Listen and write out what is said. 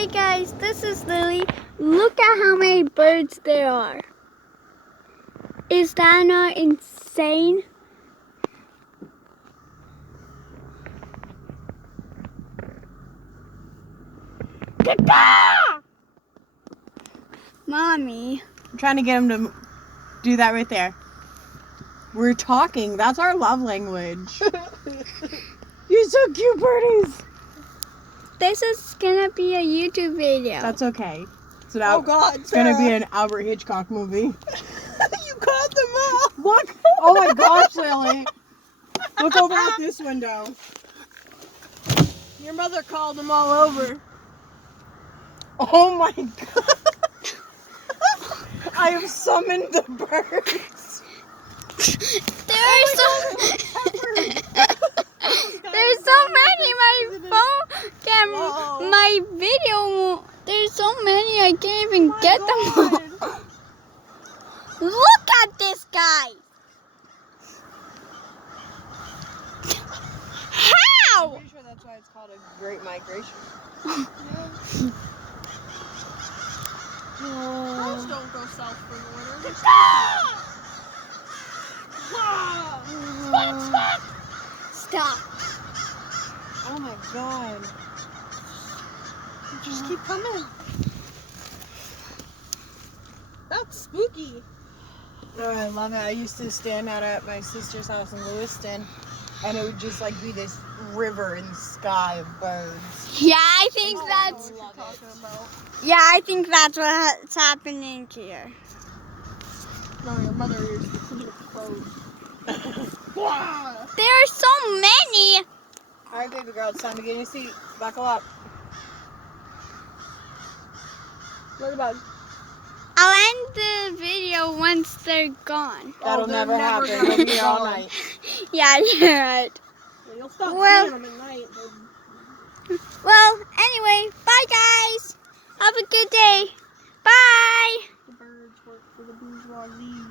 Hey guys, this is Lily. Look at how many birds there are. Is that not insane? Mommy. I'm trying to get him to do that right there. We're talking. That's our love language. You're so cute, birdies. This is gonna be a YouTube video. That's okay. Oh God, it's gonna be an Albert Hitchcock movie. You caught them all. Look! Oh my gosh, Lily! Look over at this window. Your mother called them all over. Oh my God! I have summoned the birds. There's so many. My phone can my video. There's so many. I can't even get them all. Look at this guy. How? I'm pretty sure that's why it's called a great migration. Girls don't go south for the winter. Stop. Oh my God. Just keep coming. That's spooky. Oh, I love it. I used to stand out at my sister's house in Lewiston, and it would just like be this river in the sky of birds. Yeah, I think that's. Yeah, I think that's what's happening here. No, your mother used to clean up clothes. There are so many. All right, baby girl, it's time to get in your seat. Buckle up. Ladybug. I'll end the video once they're gone. That'll they're never happen. gonna It'll be be all gone. night. Yeah, you're right. You'll stop Well- seeing them at night. Well, anyway, bye guys. Have a good day. Bye. The birds work for the bourgeoisie.